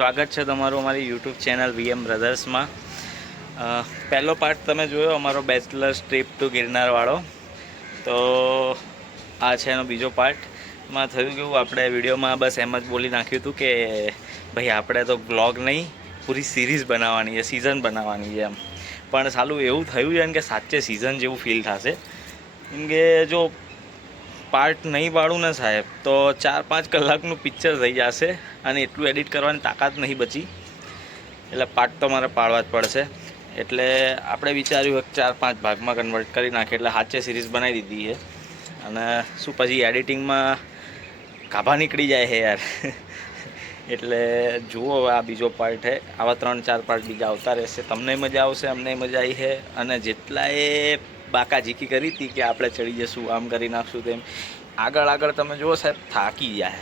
સ્વાગત છે તમારું અમારી યુટ્યુબ ચેનલ VM બ્રધર્સમાં। પહેલો પાર્ટ તમે જોયો અમારો બેચલર્સ ટ્રીપ ટુ ગિરનારવાળો, તો આ છે એનો બીજો પાર્ટમાં થયું કેવું, આપણે વિડીયોમાં બસ એમ જ બોલી નાખ્યું હતું કે ભાઈ આપણે તો વ્લોગ નહીં, પૂરી સિરીઝ બનાવવાની છે, સિઝન બનાવવાની છે એમ। પણ સાલું એવું થયું છે ને કે સાચે સિઝન જેવું ફીલ થશે, કેમ કે જો પાર્ટ નહીં પાડું ને સાહેબ તો 4-5 કલાકનું પિક્ચર થઈ જશે અને એટલું એડિટ કરવાની તાકાત નહીં બચી, એટલે પાર્ટ તો મારે પાડવા જ પડશે। એટલે આપણે વિચાર્યું કે 4-5 ભાગમાં કન્વર્ટ કરી નાખીએ, એટલે સાચે સિરીઝ બનાવી દીધી છે। અને શું પછી એડિટિંગમાં ગાભા નીકળી જાય છે યાર એટલે જુઓ હવે આ બીજો પાર્ટ છે, આવા 3-4 પાર્ટ બીજા આવતા રહેશે, તમને મજા આવશે, અમને મજા આવી છે। અને જેટલાએ બાકા ઝીકી કરી હતી કે આપણે ચડી જશું, આમ કરી નાખશું, તેમ આગળ તમે જુઓ સાહેબ થાકી જાય।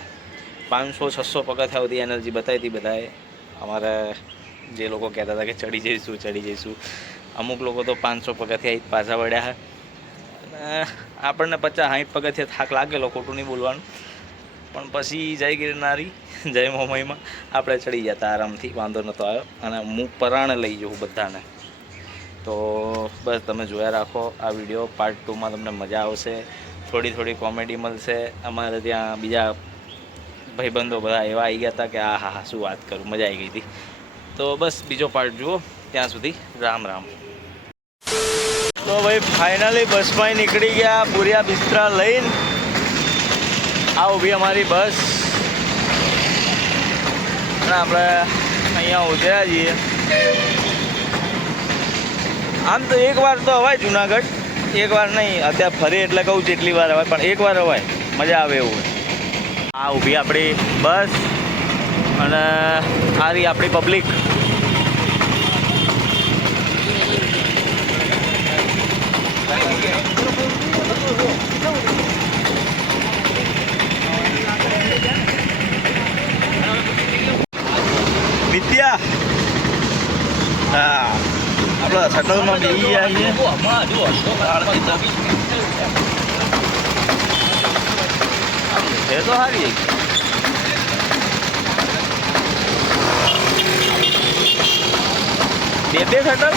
500-600 પગથિયા સુધી એનર્જી બતાવી હતી બધાએ, અમારે જે લોકો કહેતા હતા કે ચડી જઈશું, અમુક લોકો તો 500 પગથિયા પાછા વળ્યા છે, અને આપણને 50-60 પગથિયા થાક લાગેલો, ખોટું નહીં બોલવાનું, પણ પછી જય ગિરનારી જય મોમઈમાં આપણે ચડી જતા આરામથી, વાંધો નહોતો આવ્યો। અને હું પરાણે લઈ જઉં બધાને, તો બસ તમે જોયા રાખો આ વિડીયો। પાર્ટ 2માં તમને મજા આવશે, થોડી કોમેડી મળશે। અમારે ત્યાં બીજા ભાઈબંધો બધા એવા આવી ગયા હતા કે હા શું વાત કરું, મજા આવી ગઈ હતી। તો બસ બીજો પાર્ટ જુઓ, ત્યાં સુધી રામ રામ। તો ભાઈ ફાઇનલી બસમાં નીકળી ગયા બુરિયા બિસ્તરા લઈને। આ ઊભી અમારી બસ, અને આપણે અહીંયા ઉતર્યા છીએ। આમ તો એક વાર તો હવાય જુનાગઢ, એક વાર નહીં, અત્યારે ફરી એટલે કહું જેટલી વાર હવાય, પણ એક વાર હવાય, મજા આવે એવું હોય। આ ઊભી આપણી બસ અને આ રહી આપણી પબ્લિક। વિદ્યા હા આપણે શટલમાં બેસી ગયા છીએ। એ તો સારી બે શટલ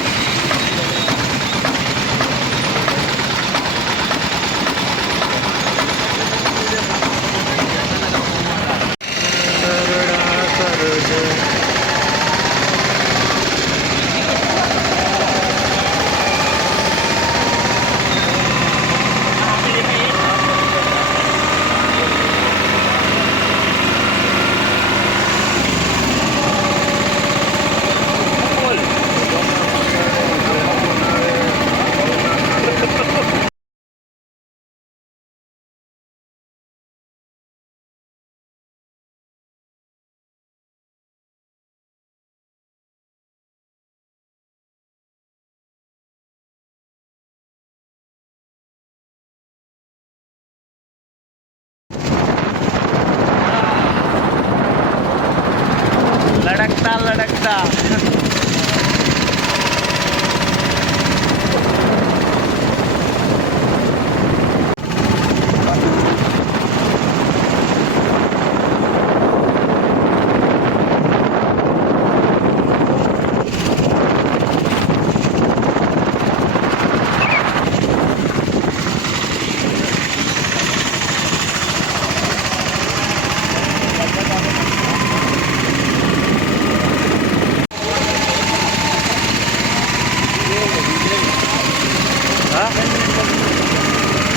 લડકતા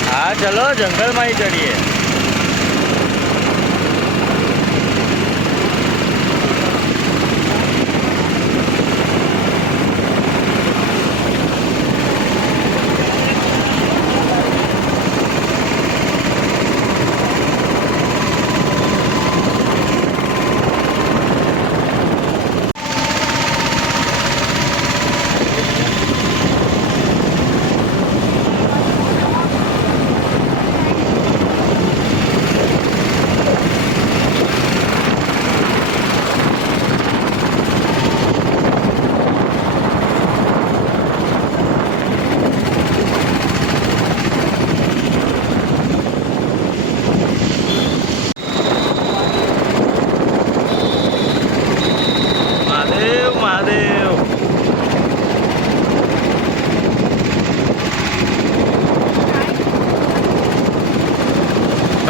हाँ चलो जंगल में ही चढ़िए।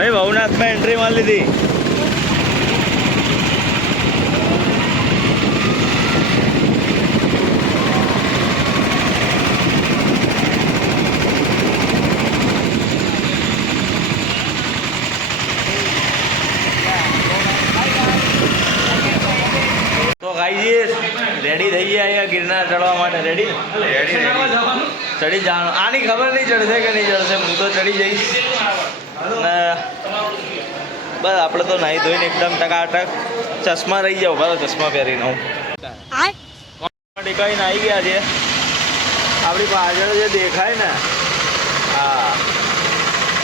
ભાઈ ભવનાથમાં એન્ટ્રી મારી લીધી. તો ગાઈસ રેડી થઈ ગયા અહીંયા ગિરનાર ચડવા માટે. રેડી ચડી જવાનું. આની ખબર નહીં ચડશે કે નહીં ચડશે, હું તો ચડી જઈશ. અને બસ આપણે તો નાહી ધોઈને એકદમ ટકાટક ચશ્મા રહી જાવ. બરાબર ચશ્મા પહેરીને હું ટીકાઈને આવી ગયા છે. આપણી પાછળ જે દેખાય ને હા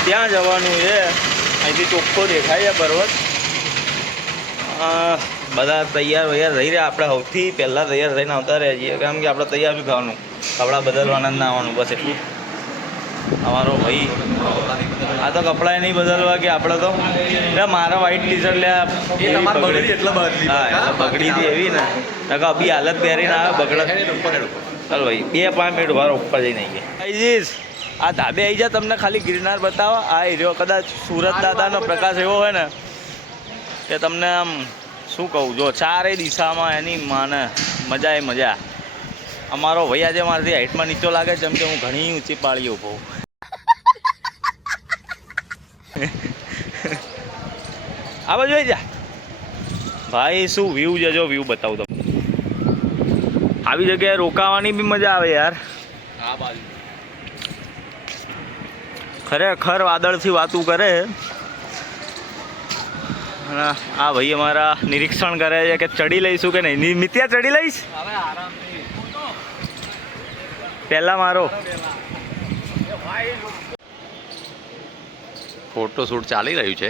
ત્યાં જવાનું છે. અહીંથી ચોખ્ખો દેખાય છે પર્વત. બધા તૈયાર વૈયાર રહી રહ્યા. આપણે સૌથી પહેલાં તૈયાર થઈને આવતા રહ્યા છીએ, કેમ કે આપણે તૈયાર શું થવાનું, કપડાં બદલવાના ના આવવાનું, બસ એટલું. અમારો ભાઈ આ તો કપડાં નહીં બદલવા કે આપણે તો મારા વ્હાઈટ ટી શર્ટ લે બગડી હતી એવી ને અભી હાલત પહેરીને આવે બગડ. ચાલ ભાઈ 2-5 મિનિટ વાર ઉપર જઈને આવી ગયા. આ ધાબે આવી જાય તમને ખાલી ગિરનાર બતાવવા. આ એરિયો કદાચ સુરત દાદાનો પ્રકાશ એવો હોય ને કે તમને આમ શું કહું, જો ચારે દિશામાં એની માને મજા એ મજા. અમારો ભાઈ આજે મારાથી હાઈટમાં નીચો લાગે જેમ કે હું ઘણી ઊંચી પાળીઓ ઉભો. આ બાજુ આવી જા ભાઈ, શું વ્યૂ છે, જો વ્યૂ બતાવું તમને. આવી જગ્યાએ રોકાવાની બી મજા આવે યાર. ખરેખર વાદળથી વાતું કરે. આ ભાઈ અમારા નિરીક્ષણ કરે છે કે ચડી લઈશું કે નહીં. મિત્યા ચડી લઈશ પહેલા મારો ફોટોશૂટ ચાલી રહ્યું છે.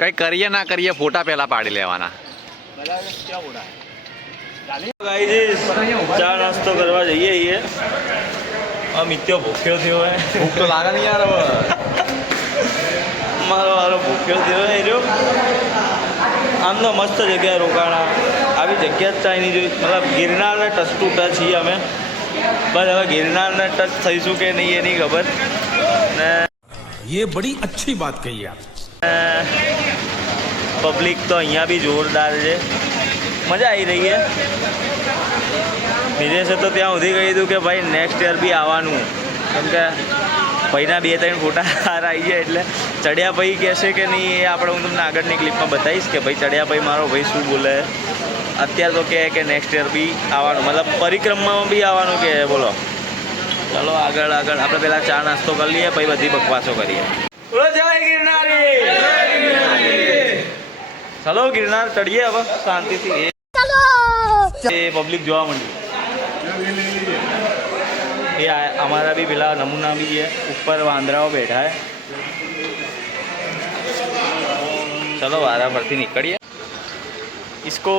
કઈ કરીએ ના કરીએ ફોટા પહેલા પાડી લેવાના. ચા નાસ્તો કરવા જઈએ છીએ. મિત્યો ભૂખ્યો થયો હોય. ભૂખ તો લાગે નહીં યાર. હવે મારો ભૂખ્યો થયો હોય જો. આમ તો મસ્ત જગ્યાએ રોકાણા. આવી જગ્યા જ ચાઈ નહીં જોઈ. મતલબ ગિરનારને ટચ ટુ ટચ છીએ અમે. બસ હવે ગિરનારને ટચ થઈશું કે નહીં એની ખબર. ને ये बड़ी अच्छी बात कही आप. પબ્લિક તો અહીંયા બી જોરદાર છે. મજા આવી રહી છે. નિલેશે તો ત્યાં સુધી કહી દીધું કે ભાઈ નેક્સ્ટ યર બી આવવાનું, કેમ કે ભાઈના 2-3 ફોટા સારા આવી જાય. એટલે ચડ્યા ભાઈ કહેશે કે નહીં એ આપણે હું તમને આગળની ક્લિપમાં બતાવીશ કે ભાઈ ચડ્યા ભાઈ મારો ભાઈ શું બોલે. અત્યારે તો કહે કે નેક્સ્ટ યર બી આવવાનું, મતલબ પરિક્રમામાં બી આવવાનું કે બોલો. ચલો આગળ આપણે પહેલાં ચા નાસ્તો કરી લઈએ, પછી બધી બકવાસો કરીએ. ચલો ગિરનાર ચડીએ હવે શાંતિથી. એ પબ્લિક જોવા માંડી. એ हमारा भी પેલા નમૂના भी है. ऊपर वांदराओ बैठा है. चलो वारा भरती निकलिए. इसको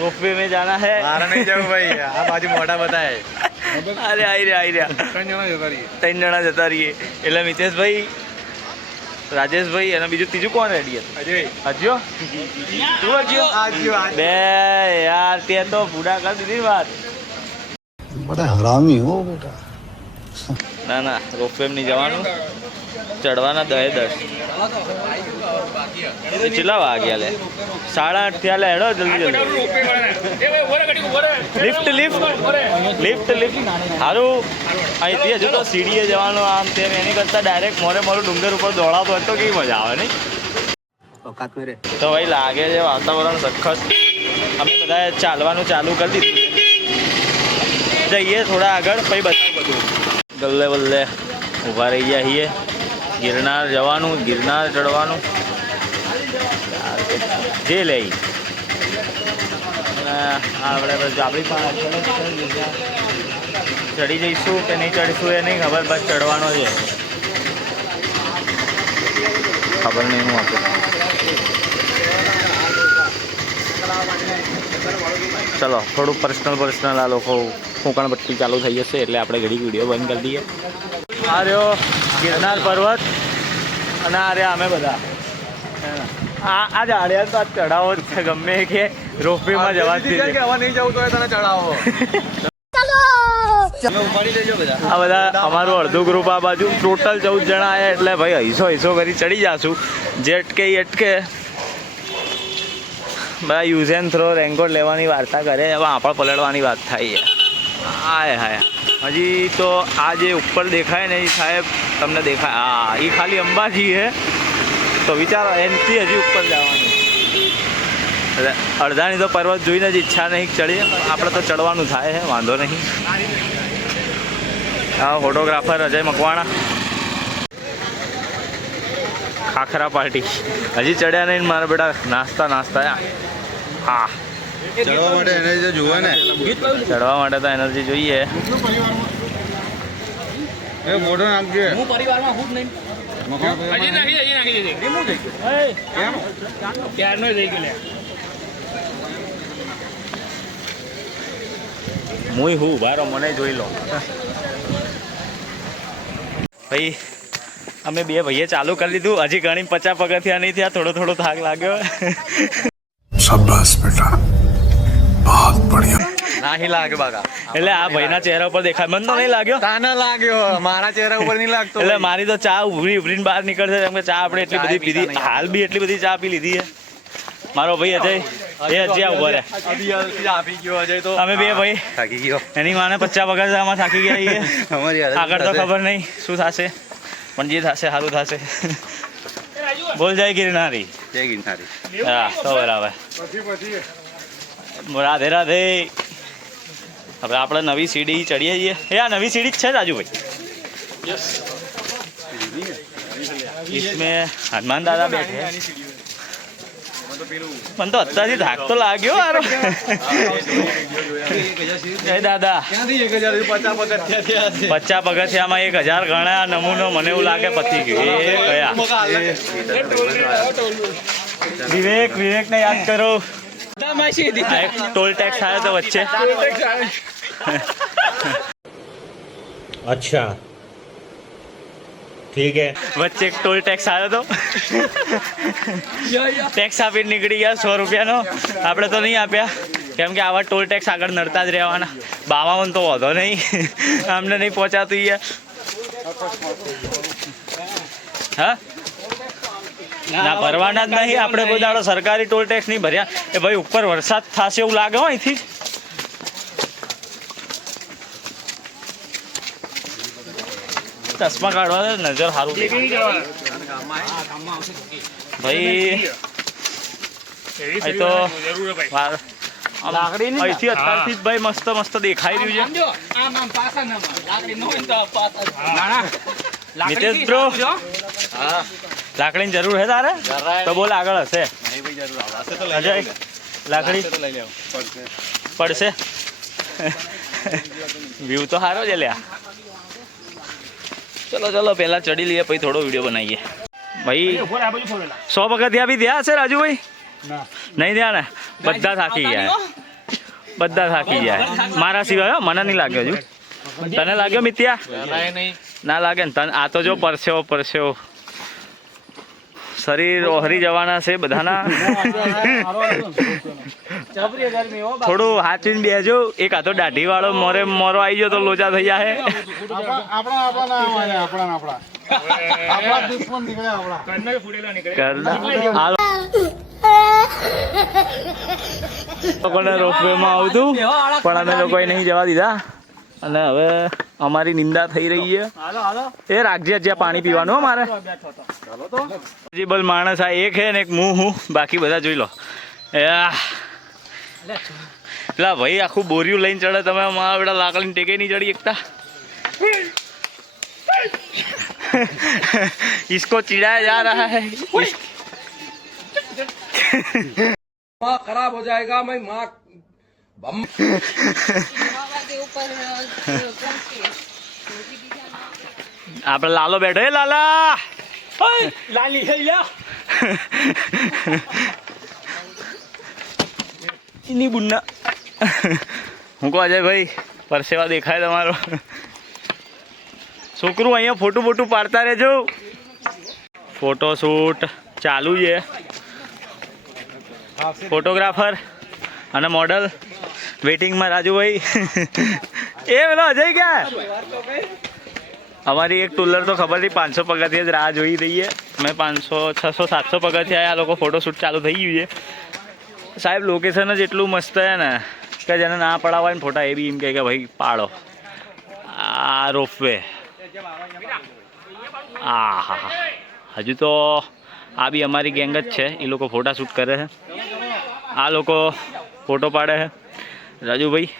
रोपवे में जाना है. મારે નહીં જવું ભાઈ, આ બાજુ મોઢા બતાય. અરે આવી રહ્યા 3 જણા જતા રહીએ. એટલે મિતેશભાઈ, રાજેશભાઈ અને બીજું ત્રીજું કોણ રેડી હતું? અજ્યો બે યાર તે તો બુડા કરી દીધી વાત. बड़ा हरामी हो बेटा. ના ના રોપવે નહીં જવાનું, ચડવાના 10 કેટલા વાગ્યા લે? 8:30 થયા લે. હેડો જલ્દી લિફ્ટ સારું. અહીંથી હજુ તો સીડીએ જવાનું આમ તેમ, એની કરતાં ડાયરેક્ટ મોરે મોરું ડુંગર ઉપર દોડાવતો હોય તો કેવી મજા આવે નહીં? તો ભાઈ લાગે છે વાતાવરણ સખત. અમે બધાએ ચાલવાનું ચાલુ કરી દીધું. જઈએ થોડા આગળ પછી બતાવું બધું. ગલ્લે બલ્લે ઊભા રહી ગયા છીએ. ગિરનાર જવાનું, ગિરનાર ચડવાનું જે લઈ. આપણે આપણી પાસે ચડી જઈશું કે નહીં ચડીશું એ નહીં ખબર, બસ ચડવાનો છે. ખબર નહીં હું આપું. ચલો થોડું પર્સનલ આ લોકો કોંકણ પટ્ટી ચાલુ થઈ જશે એટલે આપણે ઘડી વિડીયો બંધ કરી દઈએ. આ રહ્યો ગિરનાર પર્વત અને આ રહ્યા અમે બધા. આ જાડ્યા તો આ ચડાવો જ છે ગમે કે રોપવેમાં જવા જ કે હવે નહીં જવું તો તને ચડાવો. આ બધા અમારું અડધું ગ્રુપ આ બાજુ ટોટલ 14 જણા આવ્યા એટલે ભાઈ હૈસો કરી ચડી જાશું. જે અટકે એ અટકે. બધા યુઝ એન્ડ થ્રો રેનકોટ લેવાની વાર્તા કરે હવે આપણ પલળવાની વાત થાય છે. હાય હાય હજી તો આ જે ઉપર દેખાય ને એ સાહેબ તમને દેખાય હા એ ખાલી અંબાજી છે તો વિચારો એનથી હજી ઉપર જવાનું. એટલે અડધાની તો પર્વત જોઈને જ ઈચ્છા નહીં ચડીએ આપણે તો ચડવાનું થાય છે વાંધો નહીં. હા ફોટોગ્રાફર અજય મકવાણા ખાખરા પાર્ટી હજી ચડ્યા નહીં મારા બેટા નાસ્તા હા ચડવા માટે એનર્જી જોવે ને. ચડવા માટે તો એનર્જી જોઈએ. એ મોઢો નાખજે. મુય હું બારો મને જોઈ લો ભાઈ. અમે બે ભાઈએ ચાલુ કરી લીધું હજી ઘણી 50 પગથિયા નહીં થયા થોડો થાક લાગ્યો. शाबाश बेटा बहुत बढ़िया. નહીં લાગે બાકા. એટલે આ ભાઈના ચહેરા ઉપર દેખાય મને તો નહીં લાગ્યો. તાને લાગ્યો મારા ચહેરા ઉપર નહીં લાગતો. એટલે મારી તો ચા ઉભરીને બહાર નીકળશે કેમ કે ચા આપણે એટલી બધી પીધી હાલ બી એટલી બધી ચા પી લીધી છે. મારો ભાઈ અજય એ હજી ઉભો રહે આપી ગયો અજય તો. અમે બે ભાઈ થાકી ગયો. એની માને 50 પગથિયામાં થાકી ગયા છીએ. અમારી હાલત આગળ તો ખબર નહીં શું થશે પણ જે થશે સારું થશે. બોલ જાય ગિરનારી. જય ગિરનારી. હા તો બરાબર. રાધે રાધે. હવે આપણે નવી સીડી ચડીએ છીએ. એ આ નવી સીડી જ છે રાજુભાઈ. इसमें हनुमान दादा बैठे हैं. મને તો અત્યારથી થાક તો લાગ્યો યાર. જય દાદા 50 પગથિયામાં 1000 ગણ્યા નમૂનો મને એવું લાગે પતી ગયું. એ કયા વિવેક ને યાદ કરો. એક ટોલ ટેક્સ આવ્યો તો વચ્ચે. अच्छा ठीक है. વચ્ચે એક ટોલ ટેક્સ આવ્યો તો ટેક્સ આપીને નીકળી ગયા 100 રૂપિયાનો. આપણે તો નહીં આપ્યા કેમ કે આવા ટોલ ટેક્સ આગળ નડતા જ રહેવાના. બાવામાં તો વધો નહીં અમને નહીં પહોંચાતું યાર. હા ના ભરવાના જ નહીં આપણે કોઈ દાડો સરકારી ટોલ ટેક્સ નહીં ભર્યા. એ ભાઈ ઉપર વરસાદ થશે એવું લાગે હો અહીંથી. ચશ્મા કાઢવા નજર સારું ભાઈ. અહીં તો અહીંથી અત્યારથી જ ભાઈ મસ્ત દેખાઈ રહ્યું છે. નિતેશ બ્રો લાકડીની જરૂર છે તારે તો બોલ આગળ હશે. અજય લાકડી પડશે. વ્યૂ તો સારો છે લ્યા. ચલો પહેલા ચડી લઈએ પછી થોડો વિડીયો બનાવીએ. ભાઈ 100 પગથિયા બી થયા હશે રાજુભાઈ? નહીં થયા ને? બધા થાકી ગયા મારા સિવાય. મને નહીં લાગ્યો હજુ. તને લાગ્યો મિત્યા? ના લાગે ને તને? આ તો જો પરસેવો શરીર ઓહરી જવાના છે બધાના. થોડું હાચવીને બેસજો. એક આ તો દાઢી વાળો મોરો આવી ગયો તો લોચા થઈ જાય. લોકોને રોપવેમાં આવતું પણ અમે લોકોએ નહીં જવા દીધા અને હવે અમારી નિંદા થઈ રહી છે. એ રાખજે જ્યાં પાણી પીવાનું મારે. એલિજિબલ માણસ આ એક છે ને એક હું બાકી બધા જોઈ લો. પેલા ભાઈ આખું બોરિયું લઈને ચડે તમે મારા બેટા લાકડીને ટેકે નહીં ચડી એકતા. इसको चिढ़ाया जा रहा है. खराब हो जाएगा मैं माँ આપણે લાલો બેઠો. એ લાલા લાલી થઈ લ્યા એની બુન્ના. હું કહું અજયભાઈ પરસેવા દેખાય તમારો. છોકરું અહીંયા ફોટો પાડતા રહેજો. ફોટો શૂટ ચાલુ છે. ફોટોગ્રાફર અને મોડલ વેટિંગમાં રાજુભાઈ એ પેલો અજય ક્યાં અમારી એક ટુલર તો ખબર નહીં 500 પગથિયે જ રાહ જોઈ રહીએ મેં 500 600 700 પગથિયે આ લોકો ફોટોશૂટ ચાલુ થઈ ગયું છે સાહેબ લોકેશન જ એટલું મસ્ત છે ને કે જેને ના પડાવવા ને ફોટા એ બી એમ કહે કે ભાઈ પાડો આ રોપવે હા હા હજુ તો આ બી અમારી ગેંગ જ છે એ લોકો ફોટા શૂટ કરે છે આ લોકો ફોટો પાડે છે રાજુભાઈ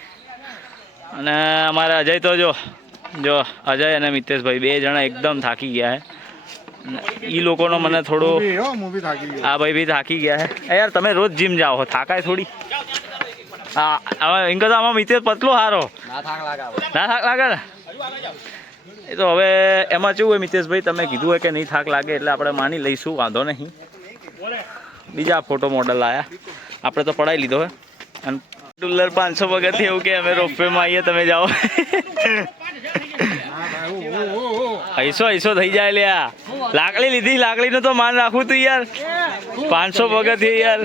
અને અમારા અજય તો જો અજય અને મિતેશભાઈ 2 જણા એકદમ થાકી ગયા છે એ લોકોનો મને થોડો આ ભાઈ બી થાકી ગયા છે યાર તમે રોજ જીમ જાઓ થાકાય થોડી હા હવે એમ કહો આમાં મિતેશ પતલો સારો ના થાક લાગે ને એ તો હવે એમાં કેવું હોય મિતેશભાઈ તમે કીધું હોય કે નહીં થાક લાગે એટલે આપણે માની લઈશું વાંધો નહીં બીજા ફોટો મોડલ આવ્યા આપણે તો પડાવી લીધો હે અને ટુલર 500 પગથિયે એવું કે અમે રોપવેમાં આવીએ તમે જાઓ ऐसो થઈ જાય લ્યા લાકડી લીધી લાકડીનું તો માન રાખવું તું યાર 500 પગથિયે યાર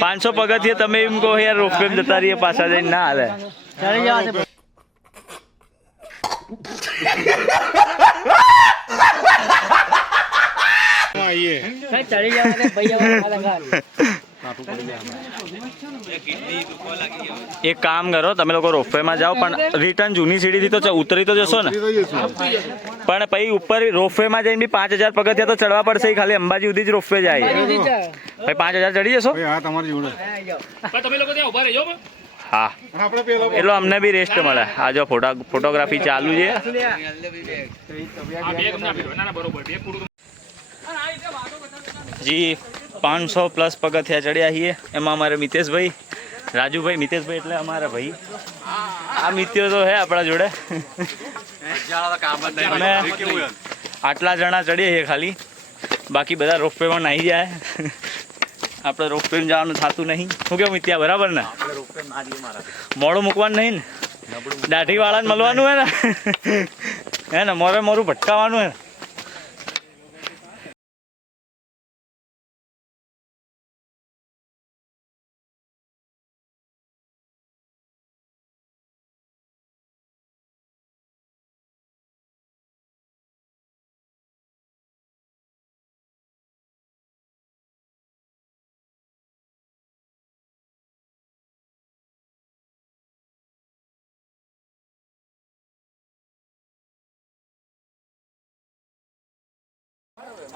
500 પગથિયે તમે એમ કહો યાર રોપવે જતા રહીએ પાછા જઈને ના હાલે એક કામ કરો તમે લોકો રોપવેમાં જાઓ પણ રિટર્ન જૂની સીડીથી તો ઉતરી તો જશો ને પણ પછી ઉપર રોપવેમાં જઈને બી 5000 પગથિયા તો ચડવા પડશે ખાલી અંબાજી સુધી જ રોપવે જાય ભાઈ 5000 ચડી જશો હા એટલે અમને બી રેસ્ટ મળે આ જો ફોટોગ્રાફી ચાલુ છે જી 500 પ્લસ પગથિયા ચડ્યા છીએ એમાં અમારે મિતેશભાઈ રાજુભાઈ મિતેશભાઈ એટલે અમારા ભાઈ આ મિત્યો તો હે આપણા જોડે અમે આટલા જણા ચડીએ છીએ ખાલી બાકી બધા રોપવેમાં નાહી જાય આપણે રોપવેમાં જવાનું થતું નહીં શું કેવું મિત્યા બરાબર ને મોડું મૂકવાનું નહીં ને દાઢી વાળાને મળવાનું હે ને મોરું ભટકાવાનું હે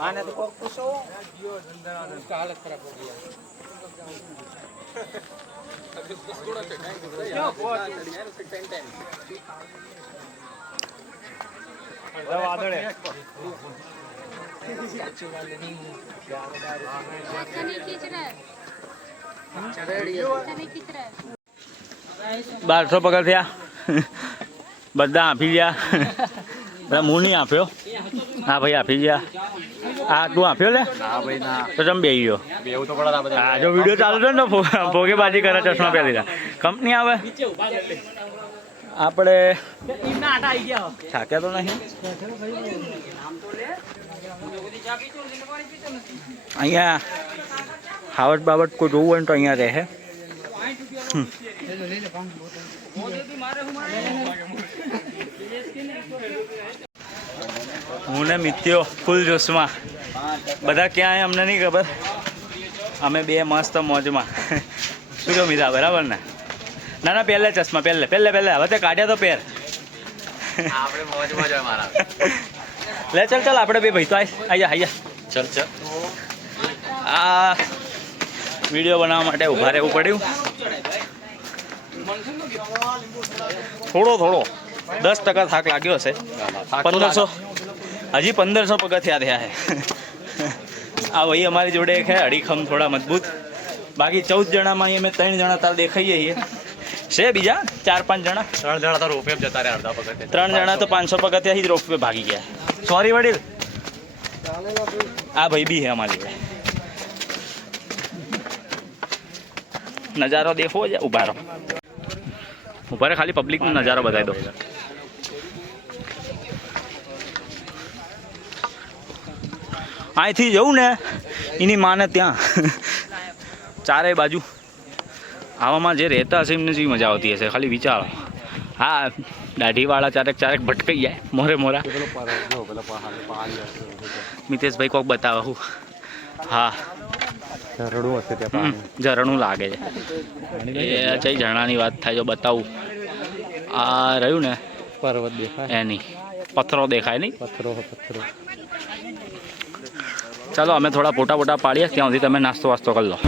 आने तो कोक पूछो उसका हालत खराब हो गया अभी उसको थोड़ा से टाइम गुजरा यार बहुत है उसके 10 जब आदड़े स्टैचू वाले नहीं अच्छा नहीं खींच रहा है अच्छा नहीं खींच रहा है 1200 પગથિયા બધા આપી ગયા હું નહીં આપ્યો હા ભાઈ આપી ગયા હા તું આપ્યો લે તો તમે બેસી ગયો હા જો વિડીયો ચાલુ છે ને ભોગેબાજી કરે ચશ્મા પહેરી લીધા કંપની આવે આપણે થાક્યા તો નહીં અહીંયા હાવટ બાવટ કોઈ જોવું હોય ને તો અહીંયા રહે હું ને મિત્યો ફૂલ જોશમાં બધા ક્યાં અમને નહીં ખબર અમે 2 મસ્ત મોજમાં શું કહો મીરા બરાબર ને ના ના પહેલે ચશ્મા પહેલે હવે તે કાઢ્યા તો પહેર લે ચાલ આપણે 2 ભાઈ તો આયા ચાલ આ વિડીયો બનાવવા માટે ઊભા રહેવું પડ્યું થોડો 10% થાક લાગ્યો હશે 1500 હજી 1500 પગથિયા થયા છે આ ભાઈ અમારી જોડે એક છે અડીખમ થોડા મજબૂત બાકી 14 જણામાં અમે 3 જણા તાર દેખાઈએ છીએ છે બીજા 4-5 જણા 3 જણા તો રોપવે જતા રહ્યા અડધા પગથિયા 3 જણા તો 500 પગથિયાથી જ રોપવે ભાગી ગયા સોરી વડીલ આ ભાઈ બી છે અમારી જોડે નજારો દેખો છે ઉભા રહો ખાલી પબ્લિકનો નજારો બતાવી દો અહીંથી જવું ને એની માને ત્યાં ચારેય બાજુ આવામાં જે રહેતા હશે એમને જેવી મજા આવતી હશે ખાલી વિચારો. હા દાઢીવાળા ચારેક ભટકાઈ જાય મોરે મોરા. મિતેશભાઈ કોક બતાવે હું. હા ઝરણું લાગે છે એ ચઈ ઝરણાની વાત થાય જો બતાવું. આ રહ્યું ને પર્વત દેખાય એની પથ્થરો દેખાય નહીં. પથ્થરો ચાલો અમે થોડા ફોટા પાડીએ ત્યાં સુધી તમે નાસ્તો વાસ્તો કરી લો.